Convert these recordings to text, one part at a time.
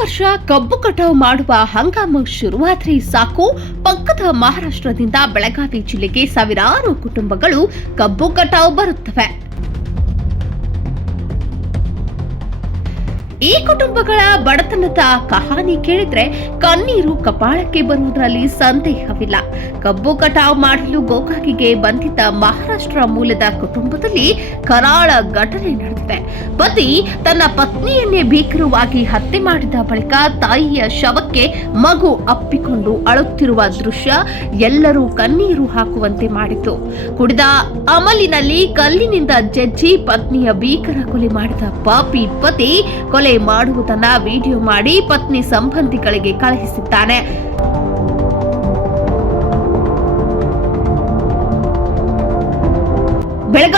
ವರ್ಷ ಕಬ್ಬು ಕಟಾವು ಮಾಡುವ ಹಂಗಾಮು ಶುರುವಾದ್ರೆ ಸಾಕು. ಪಕ್ಕದ ಮಹಾರಾಷ್ಟ್ರದಿಂದ ಬೆಳಗಾವಿ ಜಿಲ್ಲೆಗೆ ಸಾವಿರಾರು ಕುಟುಂಬಗಳು ಕಬ್ಬು ಕಟಾವು ಬರುತ್ತವೆ. ಈ ಕುಟುಂಬಗಳ ಬಡತನದ ಕಹಾನಿ ಕೇಳಿದ್ರೆ ಕಣ್ಣೀರು ಕಪಾಳಕ್ಕೆ ಬರುವುದರಲ್ಲಿ ಸಂದೇಹವಿಲ್ಲ. ಕಬ್ಬು ಕಟಾವು ಮಾಡಲು ಗೋಕಾಕಿಗೆ ಬಂದಿದ್ದ ಮಹಾರಾಷ್ಟ್ರ ಮೂಲದ ಕುಟುಂಬದಲ್ಲಿ ಕರಾಳ ಘಟನೆ ನಡೆದಿದೆ. ಪತಿ ತನ್ನ ಪತ್ನಿಯನ್ನೇ ಭೀಕರವಾಗಿ ಹತ್ಯೆ ಮಾಡಿದ ಬಳಿಕ ತಾಯಿಯ ಶವಕ್ಕೆ ಮಗು ಅಪ್ಪಿಕೊಂಡು ಅಳುತ್ತಿರುವ ದೃಶ್ಯ ಎಲ್ಲರೂ ಕಣ್ಣೀರು ಹಾಕುವಂತೆ ಮಾಡಿತು. ಕುಡಿದ ಅಮಲಿನಲ್ಲಿ ಕಲ್ಲಿನಿಂದ ಜಜ್ಜಿ ಪತ್ನಿಯ ಭೀಕರ ಕೊಲೆ ಮಾಡಿದ ಪಾಪಿ ಪತಿ ಕೊಲೆ ಮಾಡುವುದನ್ನ ವಿಡಿಯೋ ಮಾಡಿ ಪತ್ನಿ ಸಂಬಂಧಿಗಳಿಗೆ ಕಳುಹಿಸಿದ್ದಾನೆ.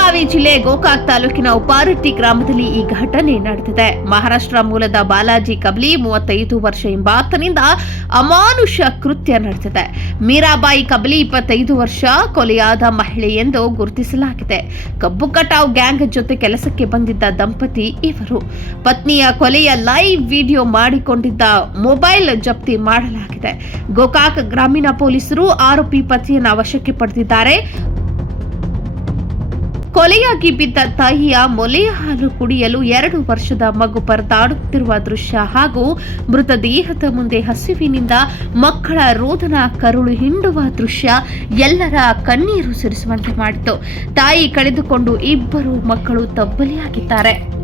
ಬೆಳಗಾವಿ ಜಿಲ್ಲೆ ಗೋಕಾಕ್ ತಾಲೂಕಿನ ಉಪಾರಟ್ಟಿ ಗ್ರಾಮದಲ್ಲಿ ಈ ಘಟನೆ ನಡೆದಿದೆ. ಮಹಾರಾಷ್ಟ್ರ ಮೂಲದ ಬಾಲಾಜಿ ಕಬ್ಲಿ ಮೂವತ್ತೈದು ವರ್ಷ ಎಂಬಾತನಿಂದ ಅಮಾನುಷ ಕೃತ್ಯ ನಡೆದಿದೆ. ಮೀರಾಬಾಯಿ ಕಬ್ಲಿ ಇಪ್ಪತ್ತೈದು ವರ್ಷ ಕೊಲೆಯಾದ ಮಹಿಳೆ ಎಂದು ಗುರುತಿಸಲಾಗಿದೆ. ಕಬ್ಬು ಕಟಾವ್ ಗ್ಯಾಂಗ್ ಜೊತೆ ಕೆಲಸಕ್ಕೆ ಬಂದಿದ್ದ ದಂಪತಿ ಇವರು. ಪತ್ನಿಯ ಕೊಲೆಯ ಲೈವ್ ವಿಡಿಯೋ ಮಾಡಿಕೊಂಡಿದ್ದ ಮೊಬೈಲ್ ಜಪ್ತಿ ಮಾಡಲಾಗಿದೆ. ಗೋಕಾಕ್ ಗ್ರಾಮೀಣ ಪೊಲೀಸರು ಆರೋಪಿ ಪತಿಯನ್ನು ವಶಕ್ಕೆ ಪಡೆದಿದ್ದಾರೆ. ಕೊಲೆಯಾಗಿ ಬಿದ್ದ ತಾಯಿಯ ಮೊಲೆಯ ಹಾಲು ಕುಡಿಯಲು ಎರಡು ವರ್ಷದ ಮಗು ಪರದಾಡುತ್ತಿರುವ ದೃಶ್ಯ ಹಾಗೂ ಮೃತದೇಹದ ಮುಂದೆ ಹಸಿವಿನಿಂದ ಮಕ್ಕಳ ರೋದನ ಕರುಳು ಹಿಂಡುವ ದೃಶ್ಯ ಎಲ್ಲರ ಕಣ್ಣೀರು ಸುರಿಸುವಂತೆ ಮಾಡಿತು. ತಾಯಿ ಕಳೆದುಕೊಂಡು ಇಬ್ಬರು ಮಕ್ಕಳು ತಬ್ಬಲಿಯಾಗಿದ್ದಾರೆ.